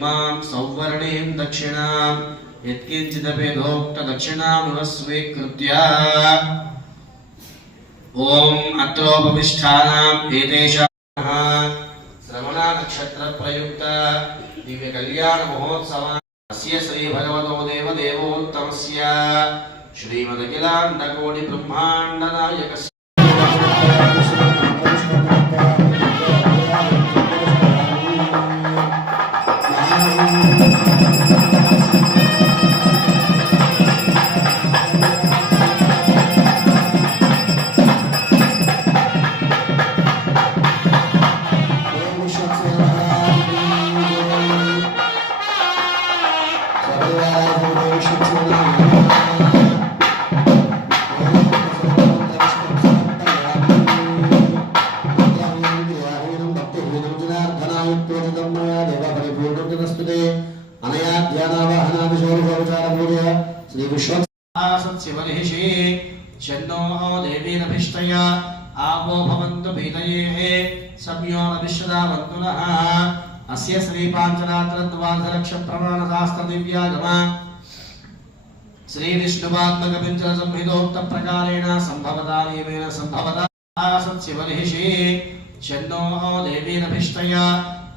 మాం సౌవర్ణీం దక్షిణాం యత్కించిదపేదోక్త దక్షిణామివ స్వీకృత్య ఓం అత్రోపవిష్టానాం ఏతేషామః శ్రవణ నక్షత్ర ప్రయుక్త దివ్య కళ్యాణ మహోత్సవ అస్య శ్రీ భగవతో దేవ దేవోత్తమస్య శ్రీమదఖిలాండకోటి బ్రహ్మాండ నాయకస్య पूर्णमस्तुते अनया ज्ञानावाहनादिशोरुषोपचारमूल्य श्रीविश्व सत्शिवनिहिषे शन्नो देवीरभिष्टय आवो भवन्तु भीतयेः संयोनभिष्यदा बन्धुनः अस्य श्रीपाञ्चरात्रद्वादशलक्षप्रमाणशास्त्रदिव्यागम श्रीविष्णुवात्मकपिञ्चरसंहितोक्तप्रकारेण सम्भवतानीवेन सम्भवता सत्शिवनिहिषे शन्नो देवीरभिष्टय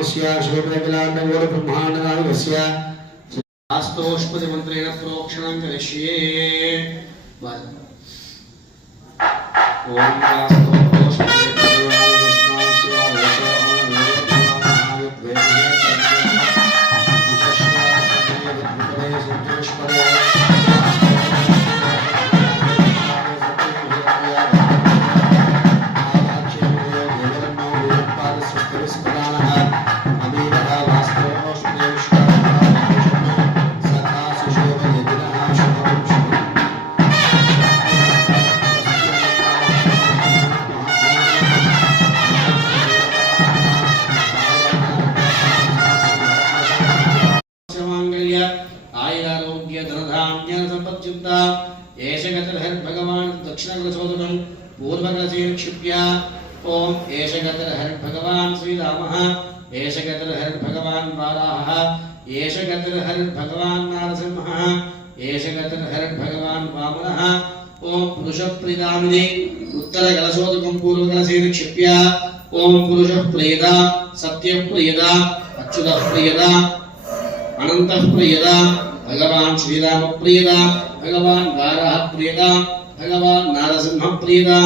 ब्रह्मणस्य शिवप्रबिलाण्डगोलब्रह्माण्डनायकस्य शास्तोष्पतिमन्त्रेण प्रोक्षणं करिष्ये ॐ गतिर्हरिर्भगवान् नारसिंहः एष गतिर्हरिर्भगवान् वामनः ॐ पुरुषप्रीदामिनि उत्तरकलशोदकं पूर्वकलशे निक्षिप्य ॐ पुरुषः प्रियदा सत्यः प्रियदा अच्युतः प्रियदा अनन्तः प्रियदा भगवान् श्रीराम प्रियदा भगवान् वारः प्रियदा भगवान् नारसिंह प्रियदा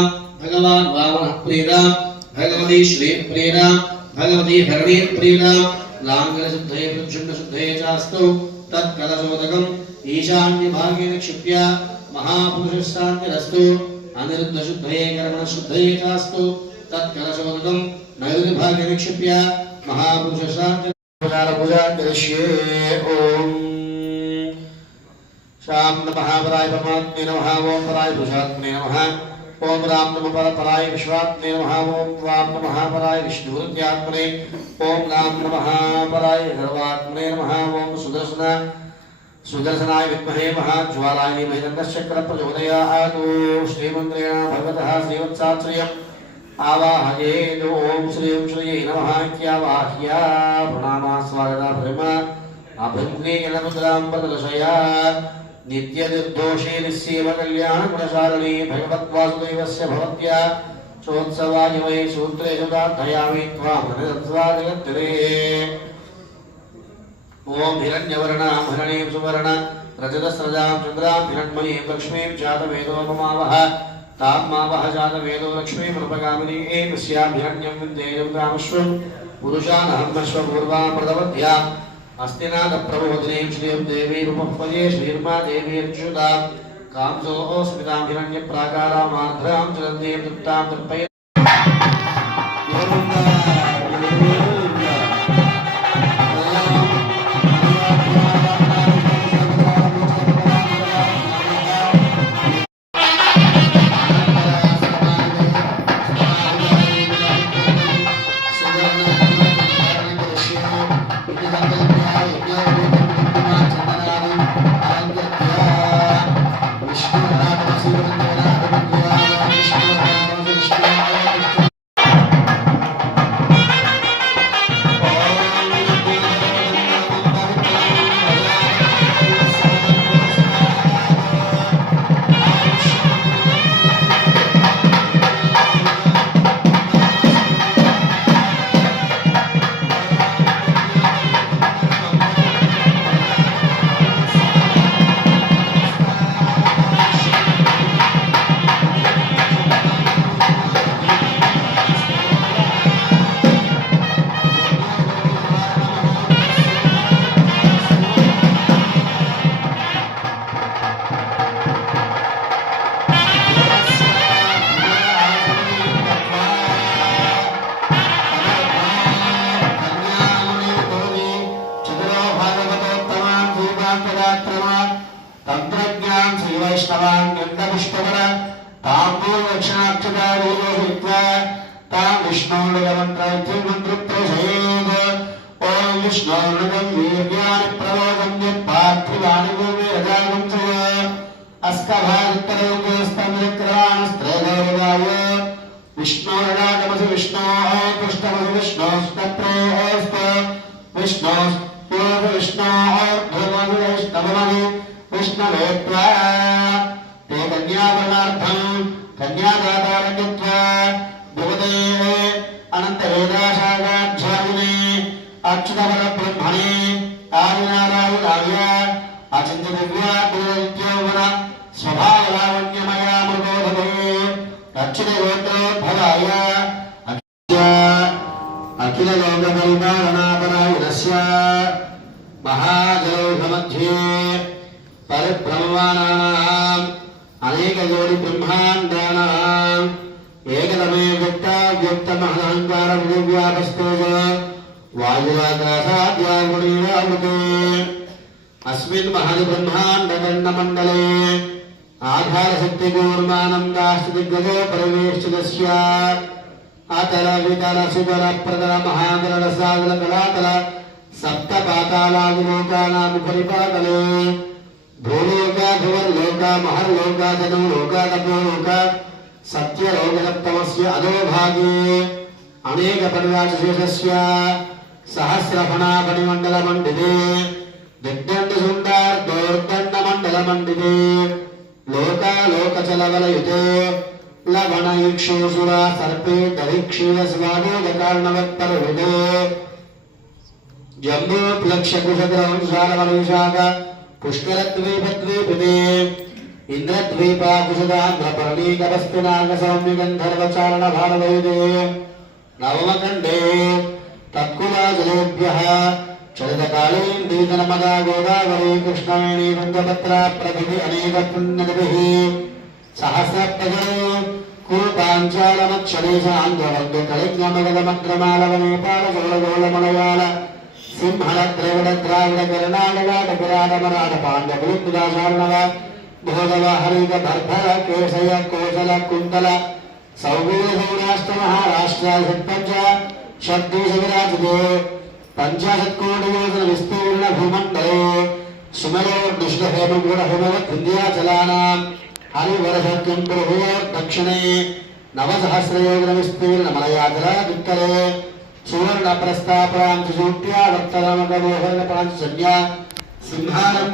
भगवान् वामनः प्रियदा भगवती श्री प्रियदा भगवती हरणी प्रियदा लाङ्गलशुद्धये प्रक्षुण्डशुद्धये चास्तु तत्कलशोदकम् ईशान्यभागे निक्षिप्य महापुरुषशान्तिरस्तु अनिरुद्धशुद्धये कर्मणशुद्धये चास्तु तत्कलशोदकम् नैरुभागे निक्षिप्य महापुरुषशान्ति पूजा करिष्ये ओम श्याम नमः पराय परमात्मे नमः पराय पुरुषात्मे नमः। ओम राम नमः पर पराय विश्वात्मे नमः ओम वाम नमः पराय विष्णुरुद्यात्मने ओम राम नमः पराय सर्वात्मने नमः ओम सुदर्शन सुदर्शनाय विद्महे महाज्वालाय धीमहि तन्नश्चक्र प्रचोदयात् श्रीमन्त्रेण भगवतः श्रीवत्साश्रयम् आवाहयेत् ॐ श्रीं श्रीयै नमः इत्यावाह्य प्रणामा स्वागता प्रेम अभङ्गे जलमुद्रां प्रदर्शय नित्यनिर्दोषेरिस्येव कल्याणगुणशालिनी भगवद्वासुदेवस्य भवत्या चोत्सवाय वै सूत्रेषु प्रार्थयामि त्वामनुदत्त्वाजगद्धिरे ॐ हिरण्यवर्णां सुवर्ण रजतस्रजां चन्द्रां हिरण्मयीं लक्ष्मीं जातवेदोपमावः तां मावः जातवेदो लक्ष्मीमृपकामिनी एतस्यां हिरण्यं विन्देयं रामश्व पुरुषानहं प्रदवध्याम् अस्तिनाथप्रबोधिनीं श्रियं देवी रूपपदे श्रीर्मा देवी अच्युतां कांसोः स्मितां हिरण्यप्राकारामार्द्रां चलन्तीं तृप्तां तर्पय सर्वाङ्गन्दपुष्पमन ताम्बूलक्षणाक्षतारीले हित्वा, तां विष्णोर्णगमन्त्रैत्यं मन्त्रप्रभेद। ॐ विष्णोर्णगं वीर्याणि प्रलोभन्य पार्थिवानि भूमि रजानं च अस्कभागतरोग्यस्तम्यक्रवाणस्त्रैगौरवाय विष्णोर्णागमसि विष्णोः కన్యాదాతారంగిత్వా భూదేవ అనంత వేదాశాగాధ్యాయుని అచ్యుతవర బ్రహ్మణి ఆదినారాయణాయ అచింత దివ్యాద్యోవన స్వభావలావణ్యమయా మృగోధవే అచ్యుత గోత్రోద్భవాయ అఖిల లోక అనేకయోని బ్రహ్మాండానాం ఏకదమే వ్యక్త వ్యక్త మహదహంకారం వ్యాపస్తో వాయురాకాశాద్యాగుణీరామృతే అస్మిన్ మహది బ్రహ్మాండగండమండలే ఆధారశక్తిగూర్మానందాస్తిదిగ్గజో పరివేష్టితస్య అతల వితల సుబల ప్రదల మహాగరణ సాగర కళాతల సప్త పాతాళాది లోకానాది పరిపాలనే భూమి మహల్లోకాదౌ లోకాదపో లోక సత్యలోకసప్తమస్య అధోభాగే అనేక పరిరాజశేషస్య సహస్రఫణాపణిమండల మండితే దిగ్దండ సుందార్ దోర్దండ మండల మండితే లోకాలోకచలవలయుతే లవణ ఈక్షోసురా సర్పే దరీక్షీర స్వామోద కారణవత్పరుడే జంబూ ప్లక్ష కుషద్రవంశాల మనీషాక పుష్కరద్వీపద్వీపితే प्रभृति अनेकपुण्यनदिभिः सहस्रप्रजो कुरुपाञ्चालमक्षरेशान्दवन्दु कलिज्ञमगधमग्रमालवनेपालगोलगोलमलयाळ सिंहण द्रविड द्राविड कर्णाटक विराट मराठ మాధవ హరిత భర్త కేశయ కోశల కుంతల సౌగీయ సౌరాష్ట్ర మహారాష్ట్ర సత్పంచ షడ్దేశవిరాజులు పంచాశత్కోటి యోజన విస్తీర్ణ భూమండలే సుమలో దుష్ట హేమగుణ హోమవత్ వింధ్యాచలానాం హరివరసత్యం ప్రభు దక్షిణే నవసహస్రయోజన విస్తీర్ణ మలయాచల దిక్కలే సువర్ణ ప్రస్థాపరాం సుసూట్యా వర్తనమగమోహన ప్రాంశన్య సింహారం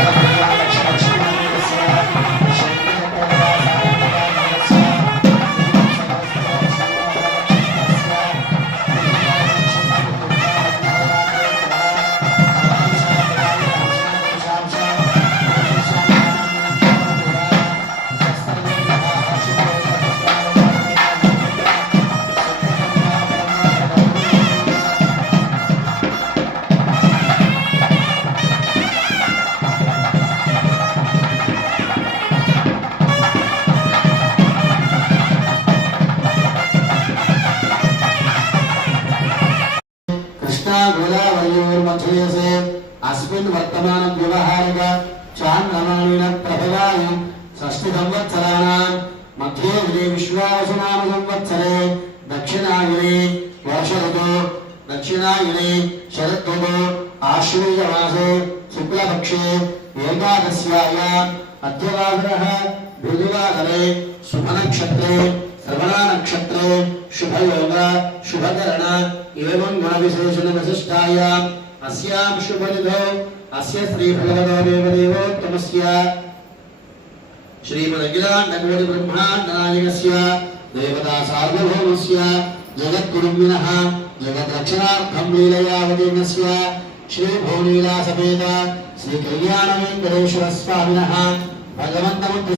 Thank you. प्रवचयसे अस्मिन् वर्तमानं व्यवहारिक चान्नमाणेन प्रभवाय षष्टिसंवत्सराणां मध्ये विजय विश्वासनामसंवत्सरे दक्षिणायने वर्षऋतो, दक्षिणायने शरद्वतो आश्वेयमासे शुक्लपक्षे एकादश्यायाम् अद्यवादनः भृगुवादने शुभनक्षत्रे, श्रवणानक्षत्रे, शुभयोग, शुभकरण एवं गुणविशेषणविशिष्टायाम् శుభకరణ ఏవం గుణ విశేషణ విశిష్టాయాం అస్యాం శుభనిధౌ అస్య శ్రీ భగవతో దేవదేవోత్తమస్య శ్రీమదఖిలాండకోటి బ్రహ్మాండనాయకస్య దేవతా సార్వభౌమస్య జగద్గురుమినః జగద్రక్షణార్థం లీలయావదీనస్య శ్రీ భూనీలా సమేత శ్రీ కళ్యాణ వెంకటేశ్వర స్వామినః భగవంతముద్దు